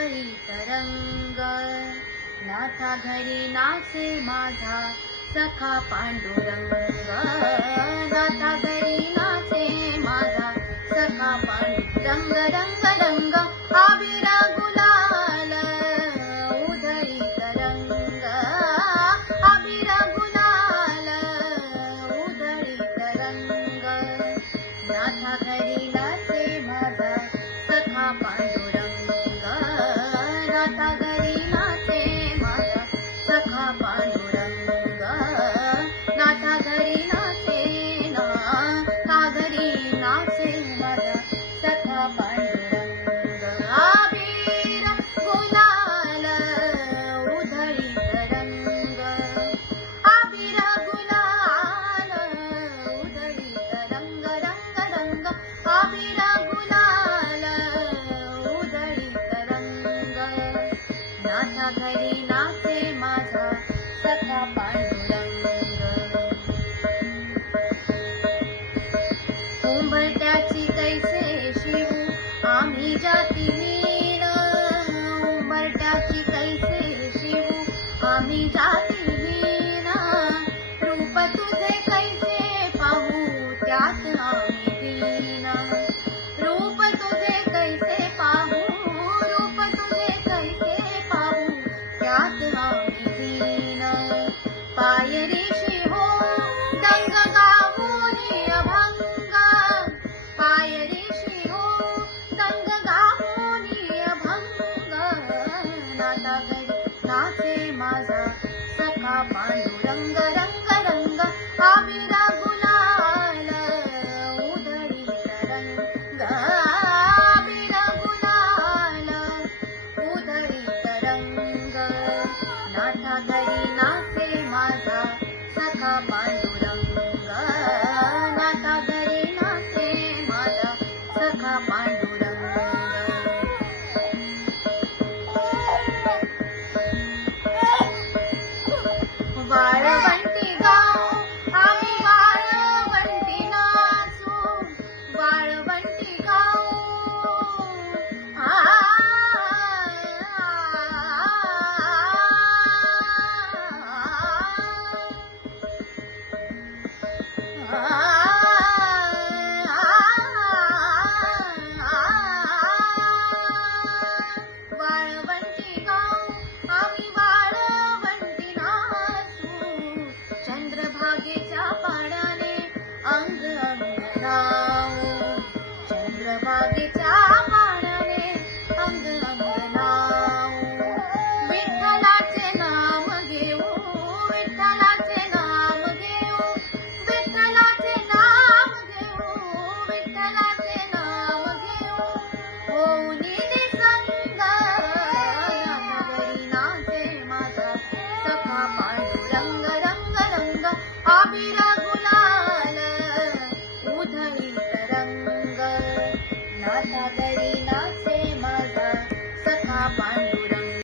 उधळीत रंग नाथा घरी नाचे माझा सखा पांडुरंग नाथा घरी नाचे माझा सखा पांडुरंग रंग रंग आबिर गुलाल उधळीत रंग आबिर गुलाल उधळीत रंग नाथा घरी नाचे माझा सखा पांडुरंग नाथा घरी नाचे माझा सखा पांडुरंग नाथा घरी नाचे नाथा घरी नाचे माझा सखा पांडुरंग आबिर गुलाल उधळीत रंग आबिर गुलाल उधळीत रंग रंग रंग आबिर गुलाल उधळीत रंग नाथा घरी नाचे माझा सखा पांडुरंग उंबरठ्याची कैसे शिवू आम्ही जातीहीन उंबरठ्याची कैसे शिवू आम्ही जातीहीन रूप तुझे कैसे पाहू त्यात आम्ही दीन रूप तुझे कैसे पाहू रूप तुझे कैसे पाहू त्यात आम्ही दीन पायरीशी हो दंग गावोनी अभंग पायरीशी हो दंग गावोनी अभंग नाथा घरी नाचे माझा सखा पांडुरंग रंग रंग आबिर गुलाल उधळीत रंग आबिर गुलाल उधळीत रंग नाथा घरी नाचे माझा सखा पांडुरंग नाथा घरी नाचे माझा सखा पांडुरंग वाळवंटी गाव आम्ही वाळवंटी नाचू वाळवंटी गाव वाळवंटी गाव आम्ही वाळवंटी नाचू चंद्रभागेच्या पाण्याने अंग अंगणावू चंद्रभागेच्या पाण्याने अंग अंगणावू विठ्ठलाचे नाम घेऊ विठ्ठलाचे नाम घेऊ विठ्ठलाचे नाम घेऊ विठ्ठलाचे नाम घेऊ होऊनी निसंग नाथा घरी नाचे माझा सखा पांडुरंग रंग रंग आबिर गुलाल उधळीत रंग नाथा घरी नाचे